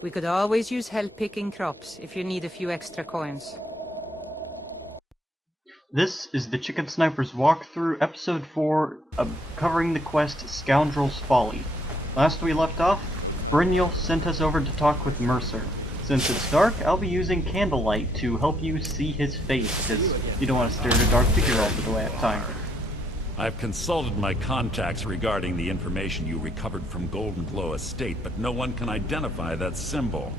We could always use help picking crops if you need a few extra coins. This is the Chicken Sniper's walkthrough, episode 4, covering the quest Scoundrel's Folly. Last we left off, Brinewater sent us over to talk with Mercer. Since it's dark, I'll be using candlelight to help you see his face, because you don't want to stare at a dark figure all the way at time. I've consulted my contacts regarding the information you recovered from Golden Glow Estate, but no one can identify that symbol.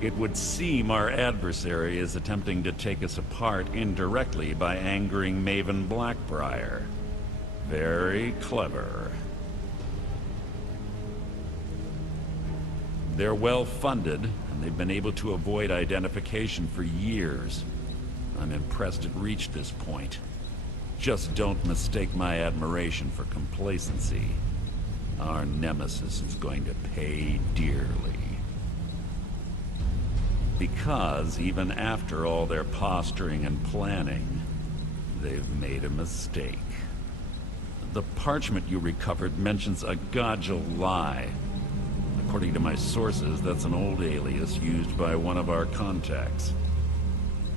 It would seem our adversary is attempting to take us apart indirectly by angering Maven Blackbriar. Very clever. They're well funded, and they've been able to avoid identification for years. I'm impressed it reached this point. Just don't mistake my admiration for complacency. Our nemesis is going to pay dearly. Because even after all their posturing and planning, they've made a mistake. The parchment you recovered mentions a Godjal lie. According to my sources, that's an old alias used by one of our contacts.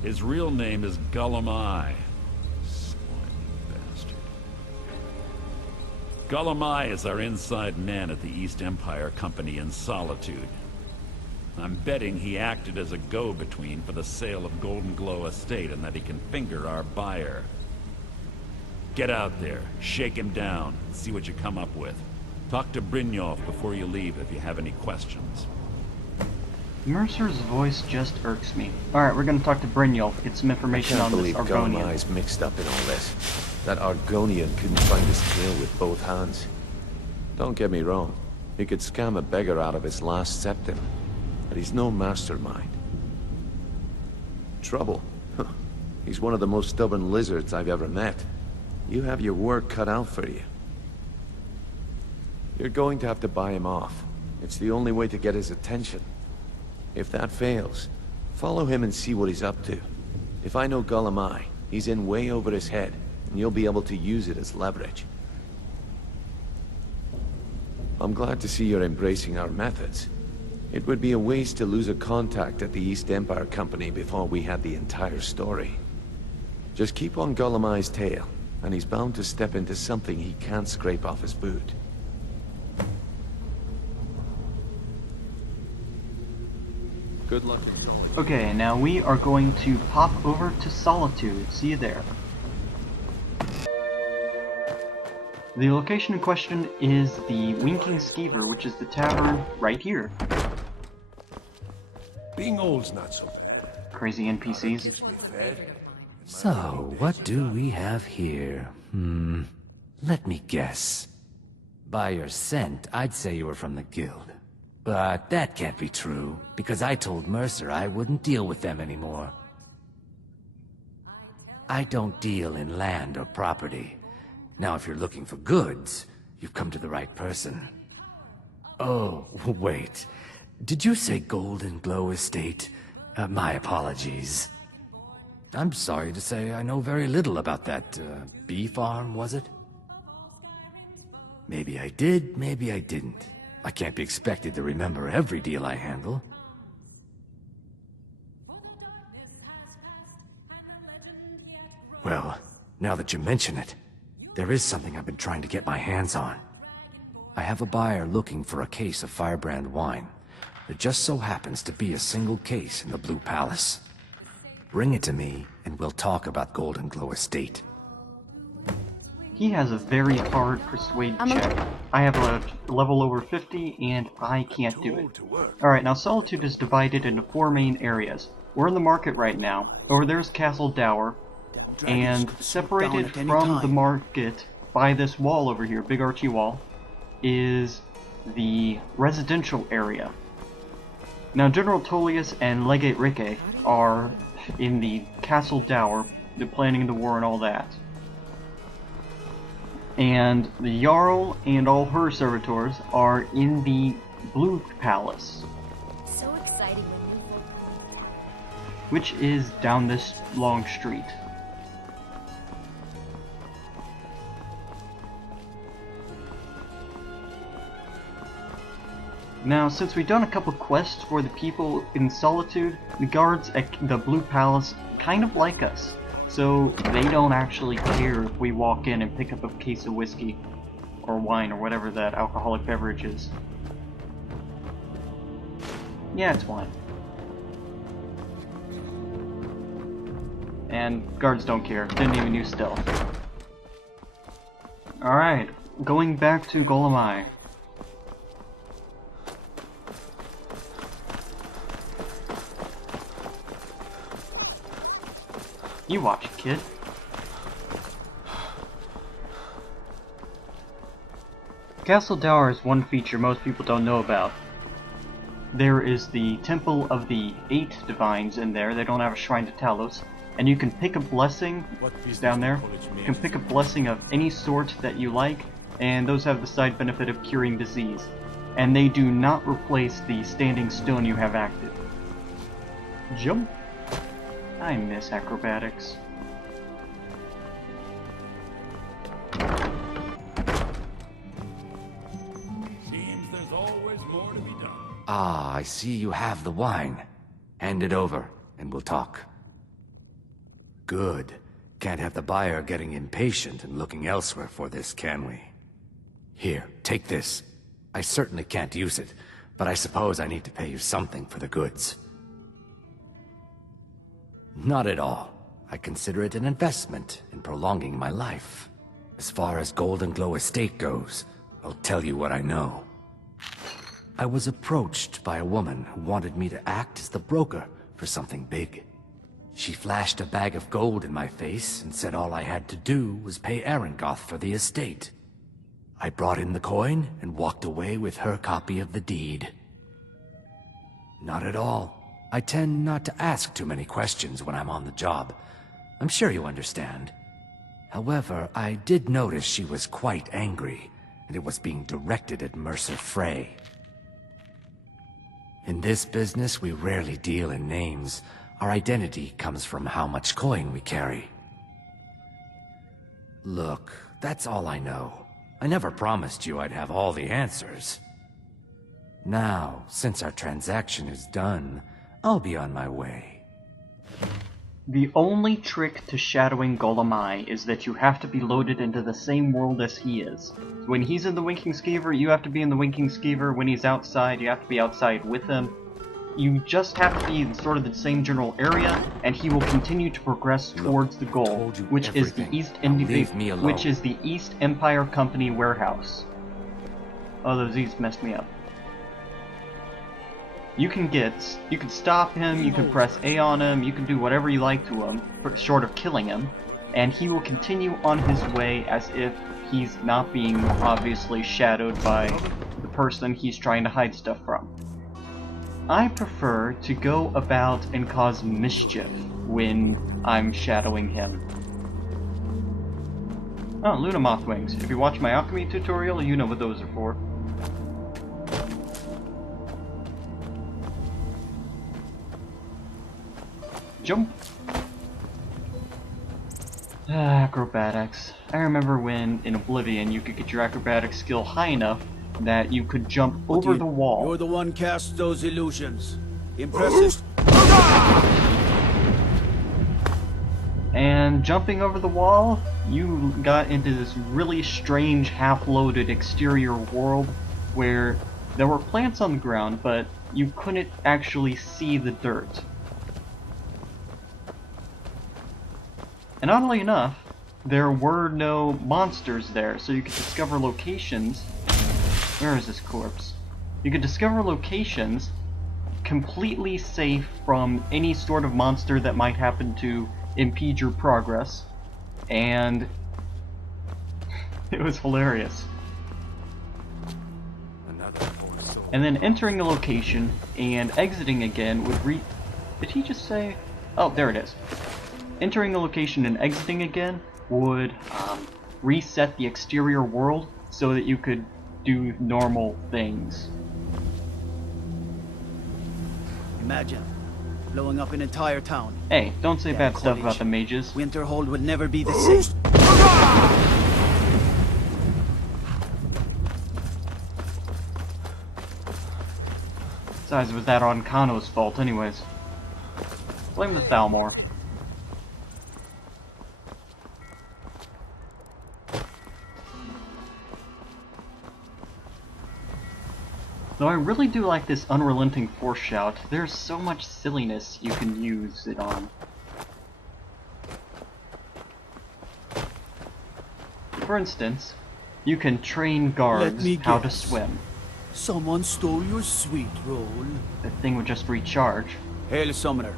His real name is Gullumai. Slimy bastard. Gullumai is our inside man at the East Empire Company in Solitude. I'm betting he acted as a go-between for the sale of Golden Glow Estate and that he can finger our buyer. Get out there, shake him down, and see what you come up with. Talk to Brinewater before you leave if you have any questions. Mercer's voice just irks me. Alright, we're gonna talk to Brinewater, get some information on this Argonian. I can't believe Gullumai's mixed up in all this. That Argonian couldn't find his tail with both hands. Don't get me wrong, he could scam a beggar out of his last septim, but he's no mastermind. Trouble? Huh. He's one of the most stubborn lizards I've ever met. You have your work cut out for you. You're going to have to buy him off. It's the only way to get his attention. If that fails, follow him and see what he's up to. If I know Gullumai, he's in way over his head, and you'll be able to use it as leverage. I'm glad to see you're embracing our methods. It would be a waste to lose a contact at the East Empire Company before we had the entire story. Just keep on Gullumai's tail, and he's bound to step into something he can't scrape off his boot. Good luck. Okay, now we are going to pop over to Solitude. See you there. The location in question is the Winking Skeever, which is the tavern right here. Being old's not so Crazy NPCs. keeps me fed. So, what do we have here? Let me guess. By your scent, I'd say you were from the guild. But that can't be true, because I told Mercer I wouldn't deal with them anymore. I don't deal in land or property. Now, if you're looking for goods, you've come to the right person. Oh, wait. Did you say Golden Glow Estate? My apologies. I'm sorry to say I know very little about that, bee farm, was it? Maybe I did, maybe I didn't. I can't be expected to remember every deal I handle. Well, now that you mention it, there is something I've been trying to get my hands on. I have a buyer looking for a case of Firebrand wine. There just so happens to be a single case in the Blue Palace. Bring it to me, and we'll talk about Golden Glow Estate. He has a very hard persuade check. I have a level over 50, and I can't do it. Alright, now Solitude is divided into 4 main areas. We're in the market right now. Over there's Castle Dower, and separated from the market by this wall over here, big archy wall, is the residential area. Now General Tullius and Legate Ricke are in the Castle Dower, they're planning the war and all that. And the Jarl and all her servitors are in the Blue Palace. So exciting. Which is down this long street. Now, since we've done a couple quests for the people in Solitude, the guards at the Blue Palace kind of like us. So they don't actually care if we walk in and pick up a case of whiskey or wine or whatever that alcoholic beverage is. Yeah, it's wine. And guards don't care. Didn't even use stealth. Alright, going back to Golemai. You watch it, kid. Castle Tower is one feature most people don't know about. There is the Temple of the 8 Divines in there. They don't have a shrine to Talos. And you can pick a blessing down there. You can pick a blessing of any sort that you like, and those have the side benefit of curing disease. And they do not replace the standing stone you have active. Jump. I miss acrobatics. Seems there's always more to be done. Ah, I see you have the wine. Hand it over, and we'll talk. Good. Can't have the buyer getting impatient and looking elsewhere for this, can we? Here, take this. I certainly can't use it, but I suppose I need to pay you something for the goods. Not at all. I consider it an investment in prolonging my life. As far as Golden Glow Estate goes, I'll tell you what I know. I was approached by a woman who wanted me to act as the broker for something big. She flashed a bag of gold in my face and said all I had to do was pay Arangoth for the estate. I brought in the coin and walked away with her copy of the deed. Not at all. I tend not to ask too many questions when I'm on the job. I'm sure you understand. However, I did notice she was quite angry, and it was being directed at Mercer Frey. In this business, we rarely deal in names. Our identity comes from how much coin we carry. Look, that's all I know. I never promised you I'd have all the answers. Now, since our transaction is done, I'll be on my way. The only trick to shadowing Golemai is that you have to be loaded into the same world as he is. When he's in the Winking Skeever, you have to be in the Winking Skeever. When he's outside, you have to be outside with him. You just have to be in sort of the same general area, and he will continue to progress towards the goal, which is the East Empire Company warehouse. Oh, those E's messed me up. You can stop him, you can press A on him, you can do whatever you like to him, short of killing him, and he will continue on his way as if he's not being obviously shadowed by the person he's trying to hide stuff from. I prefer to go about and cause mischief when I'm shadowing him. Oh, Luna Moth Wings. If you watch my alchemy tutorial, you know what those are for. Jump! Acrobatics. I remember when, in Oblivion, you could get your acrobatics skill high enough that you could jump over the wall. You're the one cast those illusions. Impressive. And jumping over the wall, you got into this really strange half-loaded exterior world where there were plants on the ground, but you couldn't actually see the dirt. And oddly enough, there were no monsters there, so you could discover locations. Where is this corpse? You could discover locations completely safe from any sort of monster that might happen to impede your progress, and it was hilarious. And then entering the location and exiting again would Did he just say? Oh, there it is. Entering the location and exiting again would reset the exterior world so that you could do normal things. Imagine blowing up an entire town. Hey, don't say bad stuff about the mages. Winterhold will never be the same. Besides, was that on Kano's fault anyways? Blame the Thalmor. Though I really do like this unrelenting force shout, there's so much silliness you can use it on. For instance, you can train guards how to swim. Someone stole your sweet roll. The thing would just recharge. Hail, Summoner.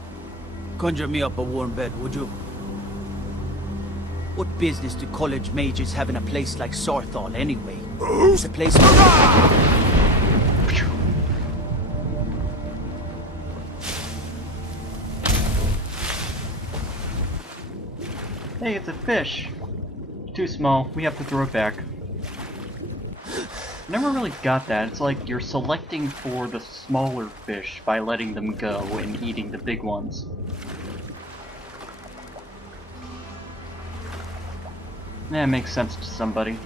Conjure me up a warm bed, would you? What business do college mages have in a place like Sarthal anyway? It's a place Hey, it's a fish! Too small, we have to throw it back. Never really got that. It's like you're selecting for the smaller fish by letting them go and eating the big ones. That makes sense to somebody.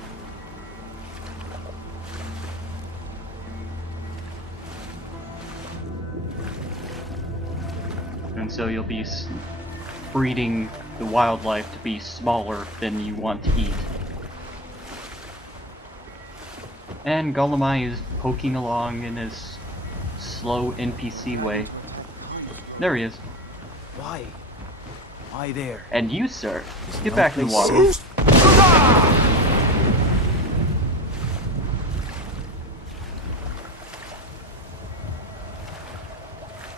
And so you'll be breeding the wildlife to be smaller than you want to eat. And Golemai is poking along in his slow NPC way. There he is. Why? Why there? And you, sir, get back in the water.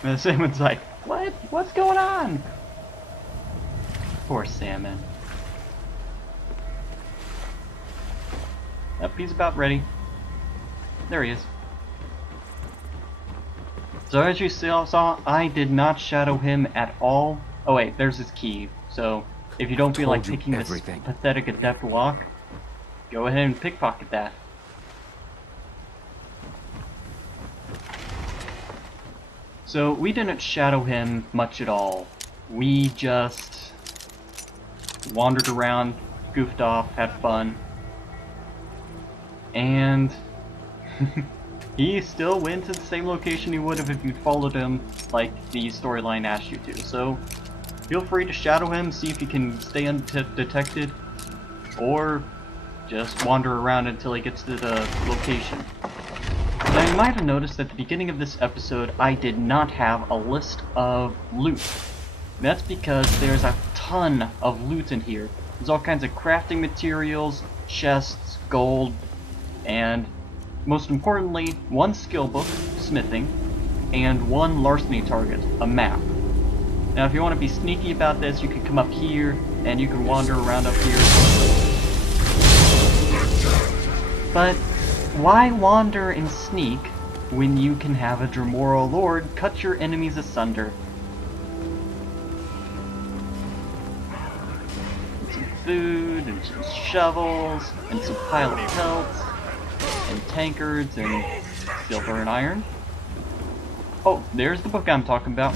And the salmon's like, what? What's going on? Poor salmon. Yep, he's about ready. There he is. So as you saw, I did not shadow him at all. Oh wait, there's his key. So if you don't feel like picking this pathetic adept lock, go ahead and pickpocket that. So we didn't shadow him much at all. We just wandered around, goofed off, had fun, and he still went to the same location he would have if you'd followed him like the storyline asked you to. So feel free to shadow him, see if he can stay undetected, or just wander around until he gets to the location. Now you might have noticed at the beginning of this episode I did not have a list of loot. That's because there's a ton of loot in here. There's all kinds of crafting materials, chests, gold, and most importantly, one skill book, smithing, and one larceny target, a map. Now if you want to be sneaky about this, you can come up here, and you can wander around up here. But why wander and sneak when you can have a Dremora Lord cut your enemies asunder? And some food, and some shovels, and some pile of pelts, and tankards, and silver and iron. Oh, there's the book I'm talking about.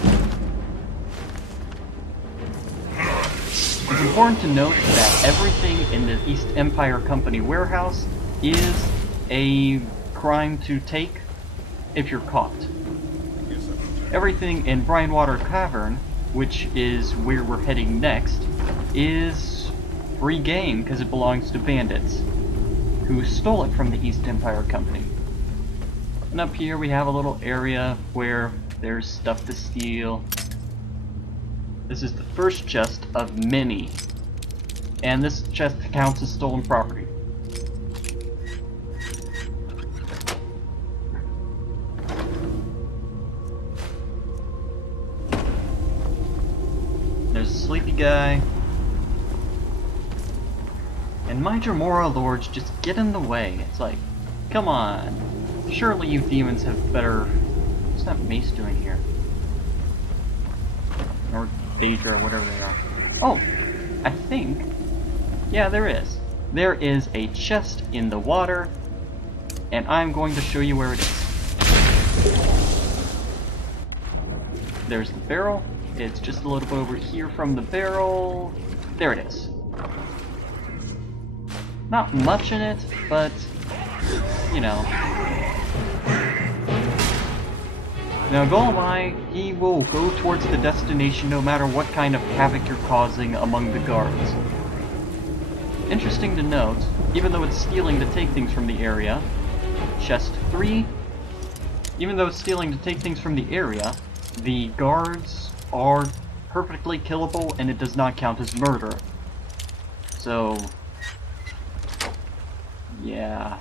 It's important to note that everything in the East Empire Company warehouse is a crime to take if you're caught. Everything in Brinewater Cavern, which is where we're heading next, is free game because it belongs to bandits who stole it from the East Empire Company. And up here we have a little area where there's stuff to steal. This is the first chest of many, and this chest counts as stolen property. There's a sleepy guy. And my Dremora Lords just get in the way. It's like, come on. Surely you demons have better... What's that mace doing here? Or Daedra, or whatever they are. Oh! I think... Yeah, there is. There is a chest in the water, and I'm going to show you where it is. There's the barrel. It's just a little bit over here from the barrel. There it is. Not much in it, but, you know. Now Golemai, he will go towards the destination no matter what kind of havoc you're causing among the guards. Interesting to note, even though it's stealing to take things from the area, chest 3, even though it's stealing to take things from the area, the guards are perfectly killable and it does not count as murder. So, yeah,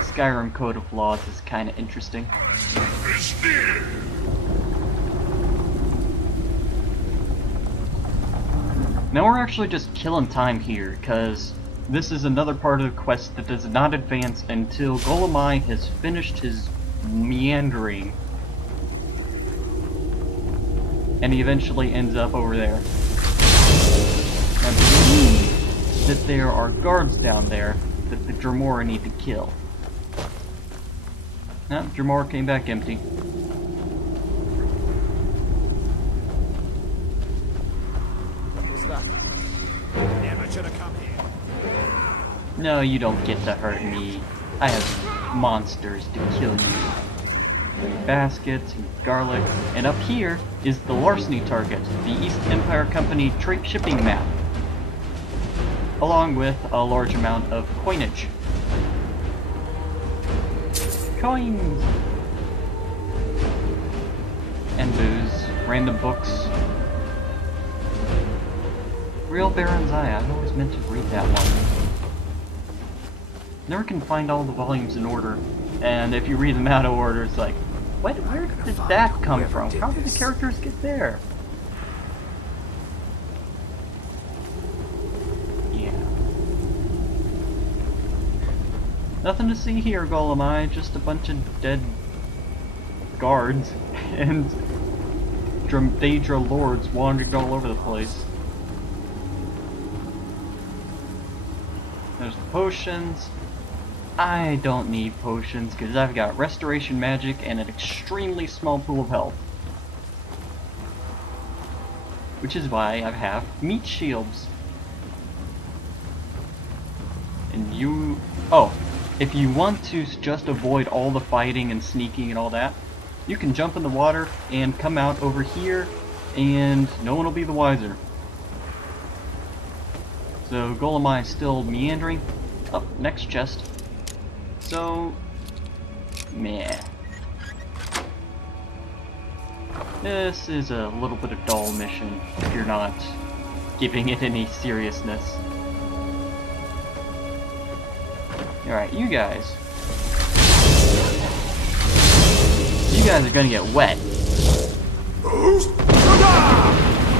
Skyrim Code of Laws is kind of interesting. Now we're actually just killing time here, because this is another part of the quest that does not advance until Golemai has finished his meandering. And he eventually ends up over there. I believe that there are guards down there that the Dremora need to kill. No, Dremora came back empty. Never should have come here. No, you don't get to hurt me. I have monsters to kill you. Baskets, and garlic, and up here is the larceny target, the East Empire Company trait shipping map, along with a large amount of coinage. Coins! And booze, random books. Real Baron's Eye, I always meant to read that one. Never can find all the volumes in order, and if you read them out of order, it's like, where did that come from? How did the characters get there? Yeah. Nothing to see here, Golemai, just a bunch of dead guards and Daedra lords wandering all over the place. There's the potions. I don't need potions because I've got restoration magic and an extremely small pool of health. Which is why I have meat shields. And you... oh, if you want to just avoid all the fighting and sneaking and all that, you can jump in the water and come out over here and no one will be the wiser. So Golemai is still meandering. Up, next chest. So, meh. This is a little bit of dull mission if you're not giving it any seriousness. Alright, you guys. You guys are gonna get wet.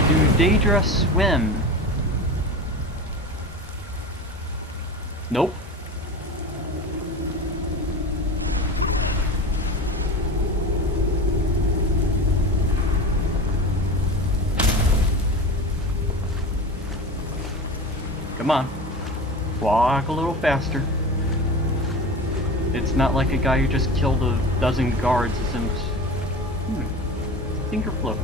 Do Daedra swim? Nope. Come on. Walk a little faster. It's not like a guy who just killed a dozen guards isn't... Finger flip.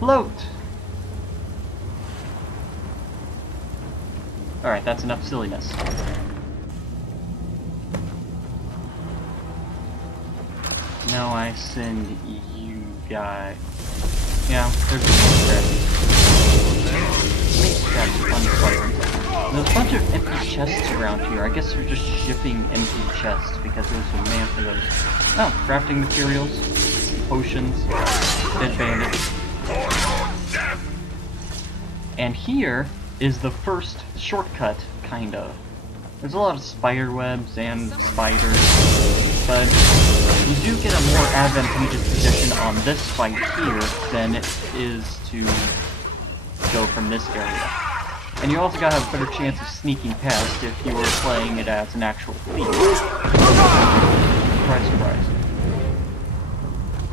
Float! Alright, that's enough silliness. Now I send you guys... yeah, there's a unpleasant. There's a bunch of empty chests around here. I guess they're just shipping empty chests because there's a man for those. Oh, crafting materials, potions, dead bandits. And here is the first shortcut, kind of. There's a lot of spider webs and spiders, but you do get a more advantageous position on this fight here than it is to go from this area. And you also gotta have a better chance of sneaking past if you were playing it as an actual thief. Surprise, surprise.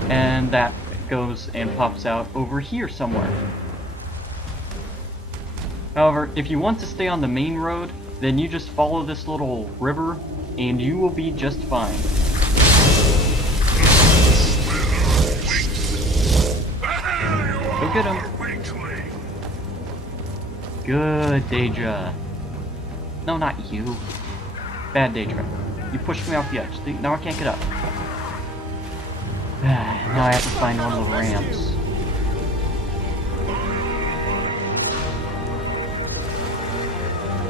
And that goes and pops out over here somewhere. However, if you want to stay on the main road, then you just follow this little river, and you will be just fine. Go get him. Good, Daedra. No, not you. Bad Daedra. You pushed me off the edge. Now I can't get up. Now I have to find one of the ramps.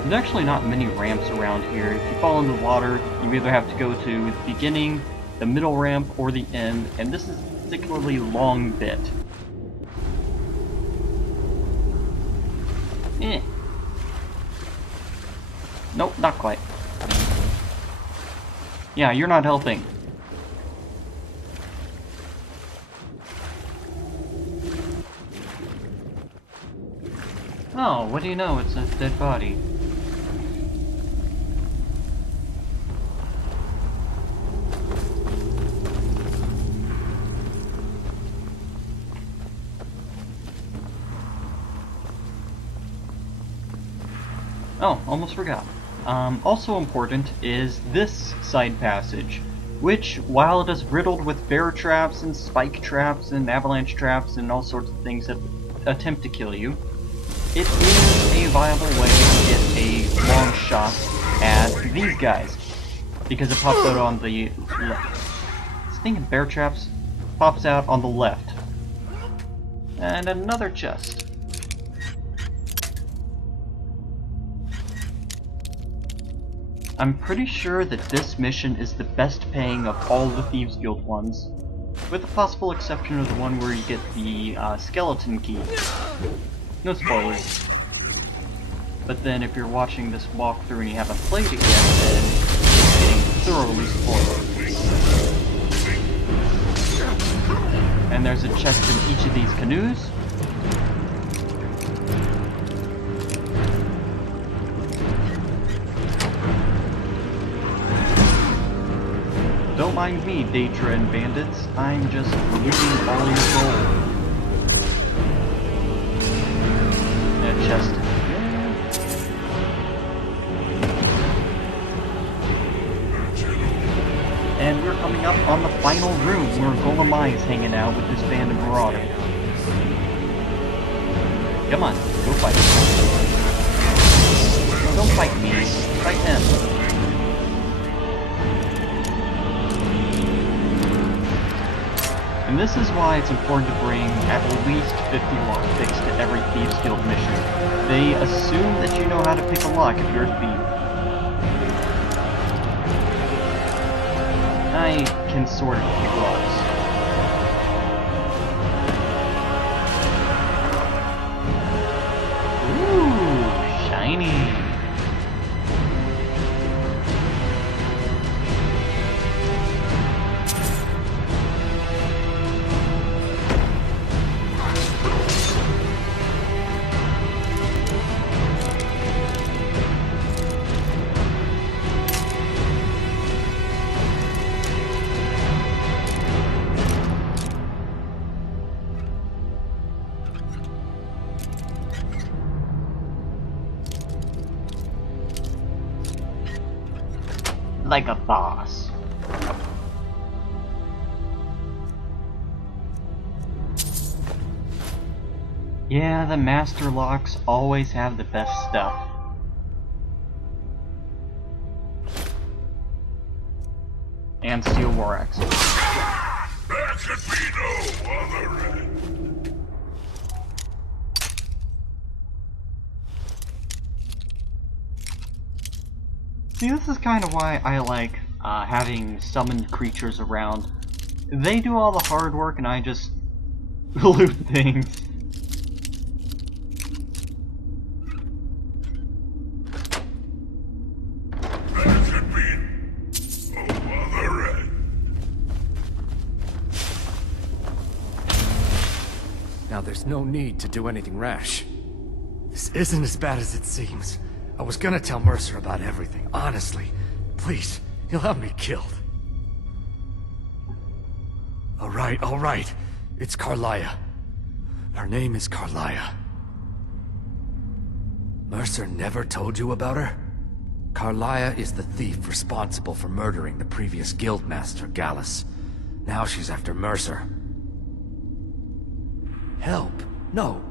There's actually not many ramps around here. If you fall in the water, you either have to go to the beginning, the middle ramp, or the end, and this is a particularly long bit. Nope, not quite. Yeah, you're not helping. Oh, what do you know? It's a dead body. Oh, almost forgot. Also important is this side passage, which, while it is riddled with bear traps and spike traps and avalanche traps and all sorts of things that attempt to kill you, it is a viable way to get a long shot at these guys, because it pops out on the left. Stinking bear traps pops out on the left. And another chest. I'm pretty sure that this mission is the best paying of all the Thieves Guild ones, with the possible exception of the one where you get the skeleton key. No spoilers. But then if you're watching this walkthrough and you haven't played it yet, then you're getting thoroughly spoiled. And there's a chest in each of these canoes. Don't mind me, Daedra and bandits. I'm just looting all your gold. And a chest. And we're coming up on the final room where Golemai is hanging out with this band of marauders. Come on, go fight. No, don't fight me. Fight him. And this is why it's important to bring at least 50 lockpicks to every Thieves Guild mission. They assume that you know how to pick a lock if you're a thief. I can sort of pick locks. Ooh, shiny. Like a boss. Yeah, the master locks always have the best stuff. And steel war axe. There could be no other end. See, this is kind of why I like having summoned creatures around. They do all the hard work and I just loot things. There could be no other end. Now there's no need to do anything rash. This isn't as bad as it seems. I was gonna tell Mercer about everything, honestly. Please, he'll have me killed. All right. It's Carlia. Her name is Carlia. Mercer never told you about her? Carlia is the thief responsible for murdering the previous guildmaster, Gallus. Now she's after Mercer. Help? No.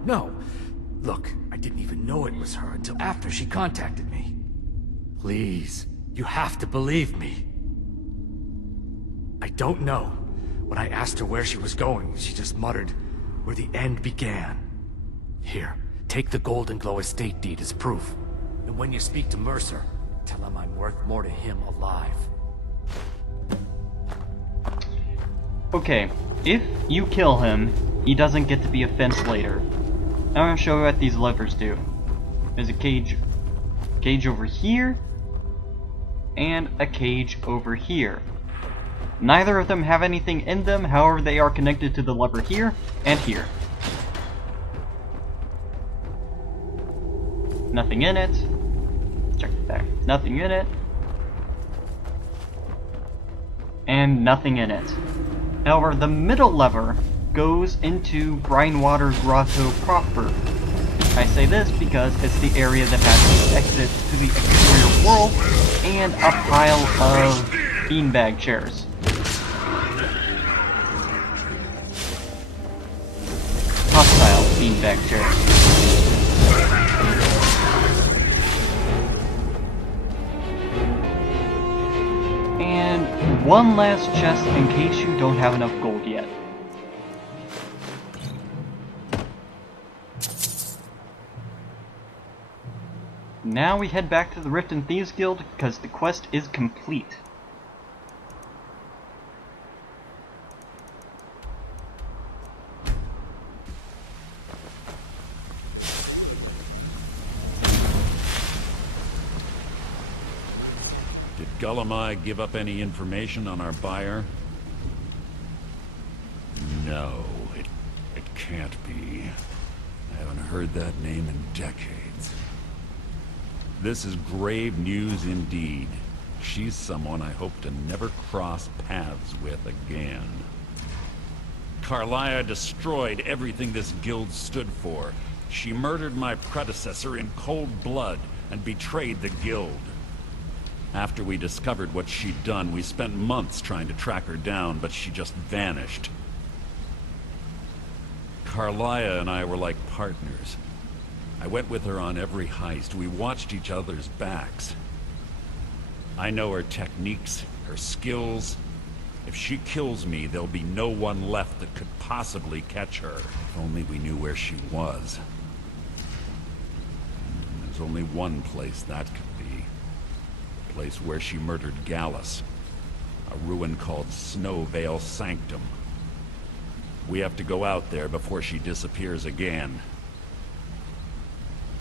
Look, I didn't even know it was her until after she contacted me. Please, you have to believe me. don't know. When I asked her where she was going, she just muttered, "Where the end began." Here, take the Golden Glow estate deed as proof. And when you speak to Mercer, tell him I'm worth more to him alive. Okay, if you kill him, he doesn't get to be a fence later. Now I'm gonna show you what these levers do. There's a cage over here, and a cage over here. Neither of them have anything in them, however they are connected to the lever here and here. Nothing in it. Check it back. Nothing in it. And nothing in it. However, the middle lever goes into Brinewater Grotto proper. I say this because it's the area that has the exit to the exterior world and a pile of beanbag chairs. Hostile beanbag chairs. And one last chest in case you don't have enough gold yet. Now we head back to the Riften Thieves Guild because the quest is complete. Did Gullumai give up any information on our buyer? No, it can't be. I haven't heard that name in decades. This is grave news indeed. She's someone I hope to never cross paths with again. Carlia destroyed everything this guild stood for. She murdered my predecessor in cold blood and betrayed the guild. After we discovered what she'd done, we spent months trying to track her down, but she just vanished. Carlia and I were like partners. I went with her on every heist. We watched each other's backs. I know her techniques, her skills. If she kills me, there'll be no one left that could possibly catch her. If only we knew where she was. There's only one place that could be. The place where she murdered Gallus. A ruin called Snowvale Sanctum. We have to go out there before she disappears again.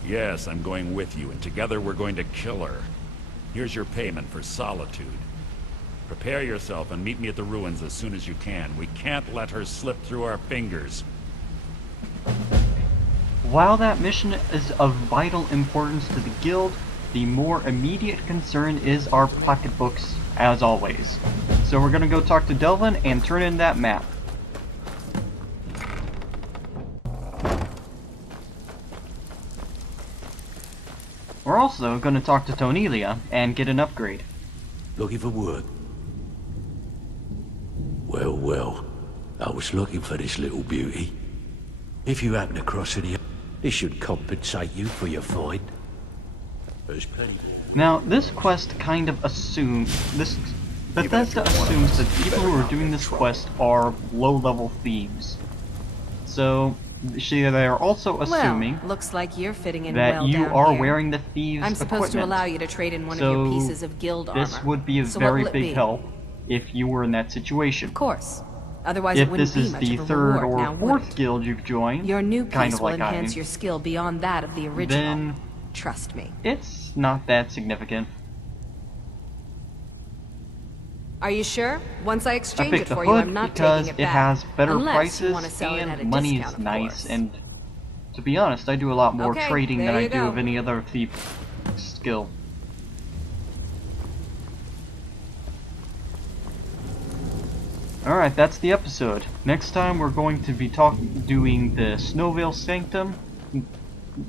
Yes, I'm going with you, and together we're going to kill her. Here's your payment for Solitude. Prepare yourself and meet me at the ruins as soon as you can. We can't let her slip through our fingers. While that mission is of vital importance to the guild, the more immediate concern is our pocketbooks, as always. So we're gonna go talk to Delvin and turn in that map. We're also going to talk to Tonelia and get an upgrade. Looking for work? Well, well. I was looking for this little beauty. If you happen across any, this should compensate you for your find. There's plenty. Now, this quest kind of assumes... Bethesda assumes that people who are doing this quest are low-level thieves. So... they are also assuming looks like you're fitting in that well you down are here. wearing the thieves' I'm supposed to equipment. allow you to trade in one of your pieces of guild armor. This would be a So very what will it big be? help if you were in that situation. Of course. Otherwise, If it wouldn't this be is much the of a third reward, now or would fourth it? guild you've joined, Your new piece kind of will like enhance your skill beyond that of the original. then Trust me. it's not that significant. Are you sure? Once I I exchange it picked the for you, hood I'm not because taking it it back. has better Unless you want to prices sell it at a and money discount, is of nice, course. and to be honest, I do a lot more Okay, trading than there I you do go. of any other thief skill. Alright, that's the episode. Next time we're going to be doing the Snowvale Sanctum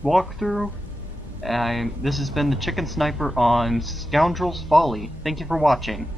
walkthrough. This has been the Chicken Sniper on Scoundrel's Folly. Thank you for watching.